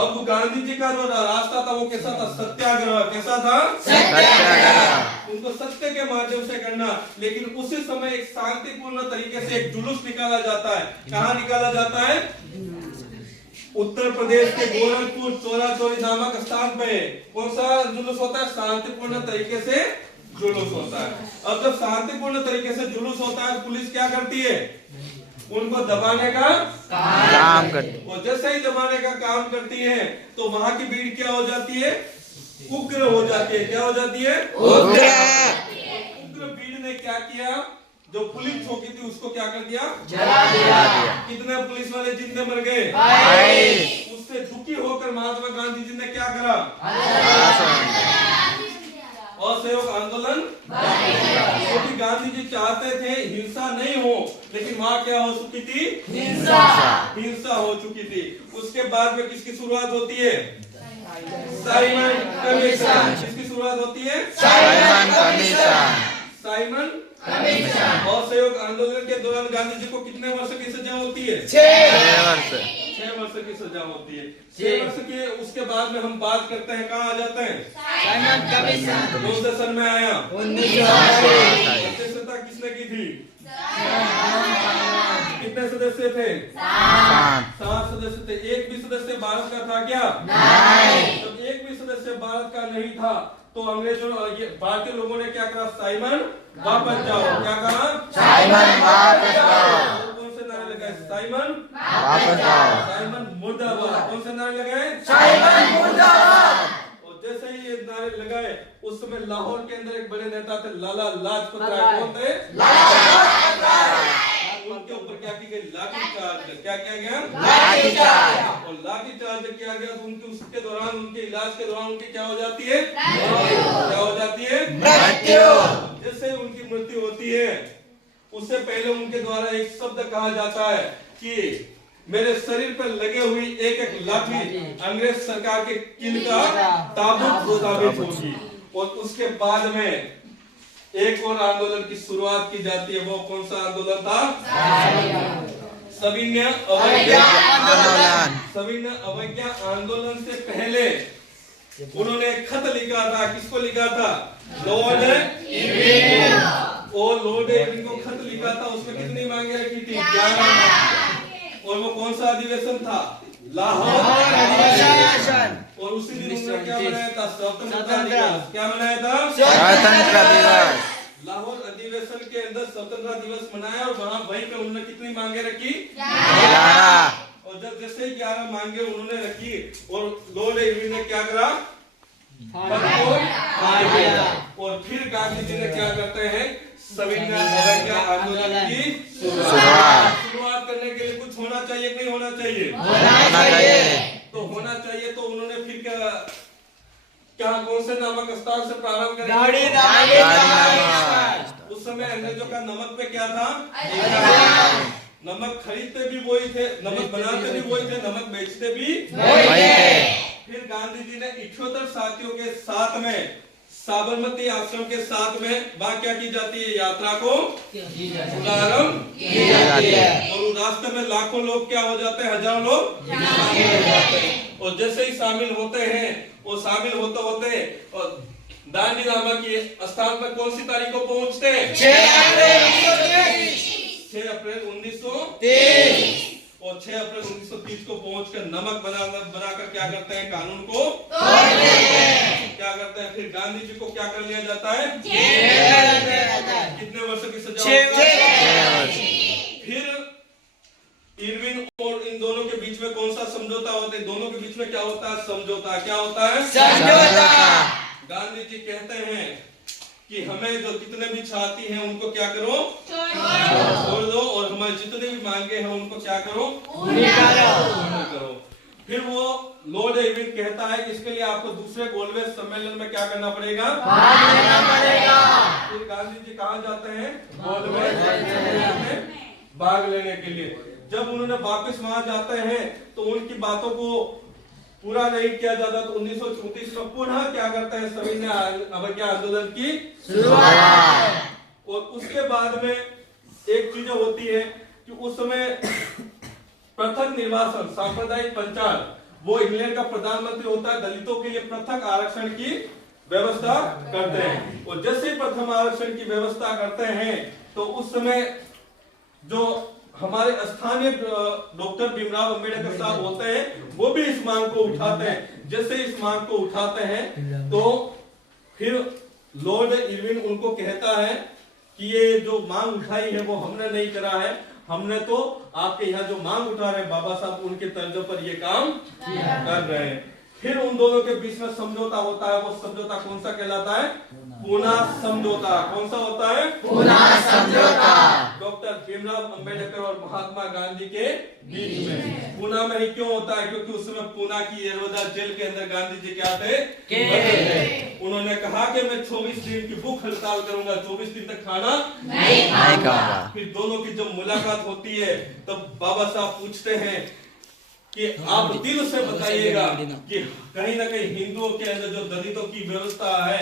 अब गांधी जी का जो रास्ता था वो कैसा था? सत्याग्रह। कैसा था? सत्याग्रह। उनको सत्य के माध्यम से करना। लेकिन उसी समय एक शांतिपूर्ण तरीके से एक जुलूस निकाला जाता है। कहाँ निकाला जाता है? उत्तर प्रदेश के गोरखपुर चोरा चोरी नामक स्थान पे। कौन सा जुलूस होता है? शांतिपूर्ण तरीके से जुलूस होता है। अब जब शांतिपूर्ण तरीके से जुलूस होता है, पुलिस क्या करती है? उनको दबाने का काम करती है। और जैसे ही दबाने का काम करती है तो वहां की भीड़ क्या हो जाती है? उग्र हो जाती है। क्या हो जाती है? उग्र। उग्र भीड़ ने क्या किया? जो पुलिस चौकी थी उसको क्या कर दिया? जला दिया। कितने पुलिस वाले जिंदे मर गए? उससे दुखी होकर महात्मा गांधी जी ने क्या करा? असहयोग आंदोलन। क्योंकि गांधी जी चाहते थे हिंसा नहीं हो, लेकिन वहां क्या हो चुकी थी? हिंसा हो चुकी थी। उसके बाद में किसकी शुरुआत होती है? Simon commission. किसकी शुरुआत होती है? Simon commission. Simon commission. असहयोग आंदोलन के दौरान गांधी जी को कितने वर्ष की सजा होती है? 6 वर्ष। 6 वर्ष की सजा होती है। 6 वर्ष की। उसके बाद में हम बात करते हैं, कहाँ आ जाते हैं? Simon commission. कौन से सन में आया? 1928। अध्यक्षता किसने की थी? कितने सदस्य थे? 7 सदस्य थे। एक भी सदस्य भारत का था क्या? नहीं। जब एक भी सदस्य भारत का नहीं था तो अंग्रेजों भारतीय लोगों ने क्या कहा? साइमन वापस जाओ। क्या कहा? साइमन वापस जाओ। कौन से नारे लगाए? साइमन वापस जाओ। साइमन मुर्दाबाद। कौन से नारे लगाए? साइमन मुर्दाबाद। और जैसे ही ये नारे लगाए उस समय लाहौर के अंदर एक बड़े नेता थे, लाला लाजपत राय। कौन थे? उनके ऊपर क्या की गई? लाठीचार्ज। क्या किया गया? लाठीचार्ज। और लाठीचार्ज किया गया तो उनके उसके दौरान, उनके इलाज के दौरान उनकी क्या हो जाती है? क्या हो जाती है? मृत्यु। जैसे उनकी मृत्यु होती है उससे पहले उनके द्वारा एक शब्द कहा जाता है कि मेरे शरीर पर लगे हुई एक एक लाठी अंग्रेज सरकार के किल का ताबूत साबित होगी। और उसके बाद में एक और आंदोलन की शुरुआत की जाती है। वो कौन सा आंदोलन था? सविनय अवज्ञा आंदोलन। सविनय अवज्ञा आंदोलन से पहले उन्होंने एक खत लिखा था। किसको लिखा था? Lord Irwin. और लॉर्ड इरविन को खत लिखा था। उसमें कितनी मांगे रखी थी? 11। और वो कौन सा अधिवेशन था? लाहौर अधिवेशन। और उसी दिन उन्होंने क्या मनाया था? स्वतंत्रता दिवस। क्या मनाया था? स्वतंत्रता दिवस। लाहौर अधिवेशन के अंदर स्वतंत्रता दिवस मनाया और वहीं पे उन्होंने कितनी मांगे रखी? 11। और जब जैसे ही 11 मांगे उन्होंने रखी और लॉर्ड इरविन ने क्या करा? और फिर गांधी जी ने क्या करते हैं? सविनय अवज्ञा आंदोलन की शुरुआत करने के लिए कुछ होना चाहिए कि नहीं होना चाहिए? होना चाहिए। तो होना चाहिए। तो उन्होंने फिर क्या कौन से नामक स्थान से प्रारंभ किया? उस समय अंग्रेजों का नमक पे क्या था? नमक खरीदते भी वही थे, नमक बनाते भी वही थे, नमक बेचते भी वही थे। फिर गांधी जी ने 78 साथियों के साथ में साबरमती आश्रम के साथ में वहां क्या की जाती है? यात्रा को प्रारंभ की जाती है। और उस रास्ते में लाखों लोग क्या हो जाते हैं? हजारों लोग शामिल हो जाते हैं। और जैसे ही शामिल होते हैं वो शामिल होते होते और दांडी नामक के स्थान पर कौन सी तारीख को पहुंचते हैं? 6 अप्रैल 1930। और 6 अप्रैल 1930 को पहुंचकर नमक बनाकर क्या करते हैं? कानून को तोड़ देते हैं। क्या करते हैं? फिर गांधी जी को क्या कर लिया जाता है? कितने वर्ष की सजा? 6 वर्ष। फिर इरविन और इन दोनों के बीच में कौन सा समझौता होता है? दोनों के बीच में क्या होता है? समझौता। क्या होता है? समझौता। गांधी जी कहते हैं कि हमें जो कितने भी छाती हैं उनको क्या करो? छोड़ दो। और हमारे जितने भी मांगे हैं उनको क्या करो? पूर्ण करो। फिर वो लॉर्ड इरविन कहता है कि इसके लिए आपको दूसरे गोलमेज सम्मेलन में क्या करना पड़ेगा? भाग लेना पड़ेगा। फिर गांधी जी कहाँ जाते हैं? गोलमेज सम्मेलन में भाग लेने के लिए। जब उन्होंने वापस वहां जाते हैं तो उनकी बातों को पूरा नहीं किया जाता तो 1934 में पुनः क्या करते हैं? सविनय अवज्ञा आंदोलन की शुरुआत। और उसके बाद में एक चीज होती है कि उस समय पृथक निर्वासन, सांप्रदायिक पंचायत वो इंग्लैंड का प्रधानमंत्री होता है, दलितों के लिए पृथक आरक्षण की व्यवस्था करते हैं। और जैसे ही प्रथम आरक्षण की व्यवस्था करते हैं तो उस समय जो हमारे स्थानीय डॉक्टर भीमराव अंबेडकर साहब होते हैं वो भी इस मांग को उठाते हैं। जैसे इस मांग को उठाते हैं तो फिर लॉर्ड इरविन उनको कहता है कि ये जो मांग उठाई है वो हमने नहीं करा है, हमने तो आपके यहाँ जो मांग उठा रहे हैं बाबा साहब उनके तर्ज पर ये काम कर रहे हैं। फिर उन दोनों के बीच में समझौता होता है। वो समझौता कौन सा कहलाता है? पूना समझौता। कौन सा होता है? पूना समझौता। डॉक्टर भीमराव अंबेडकर और महात्मा गांधी के बीच में। पूना में ही क्यों होता है? क्योंकि उस समय पूना की यरवदा जेल के अंदर गांधी जी क्या थे? उन्होंने कहा कि मैं 24 दिन की भूख हड़ताल करूंगा, 24 दिन तक खाना नहीं खाऊंगा। फिर दोनों की जब मुलाकात होती है तब बाबा साहब पूछते हैं कि आप दिल से बताइएगा कि कहीं ना कहीं हिंदुओं के अंदर जो दलितों की व्यवस्था है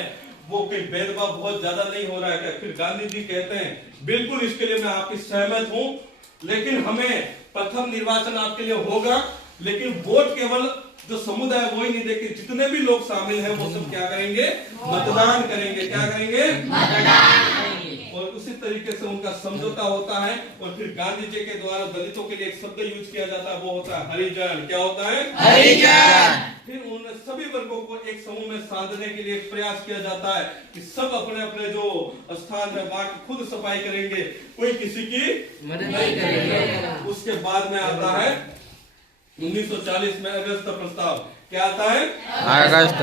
वो कोई भेदभाव बहुत ज्यादा नहीं हो रहा है क्या? फिर गांधी जी कहते हैं बिल्कुल इसके लिए मैं आपकी सहमत हूं, लेकिन हमें प्रथम निर्वाचन आपके लिए होगा, लेकिन वोट केवल जो समुदाय वो ही नहीं देखे, जितने भी लोग शामिल हैं वो सब क्या करेंगे? मतदान करेंगे। क्या करेंगे? मतदान करेंगे। और उसी तरीके से उनका समझौता होता है। और फिर गांधी जी के द्वारा दलितों के लिए एक शब्द यूज किया जाता है, वो होता है हरिजन। क्या होता है? हरिजन। फिर उन सभी वर्गों को एक समूह में साधने के लिए एक प्रयास किया जाता है कि सब अपने अपने जो स्थान है वहां की खुद सफाई करेंगे, कोई किसी की मदद नहीं करेंगे। उसके बाद में आता है 1940 में अगस्त प्रस्ताव। क्या आता है? अगस्त।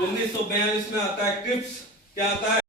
1942 में आता है क्रिप्स। क्या आता है?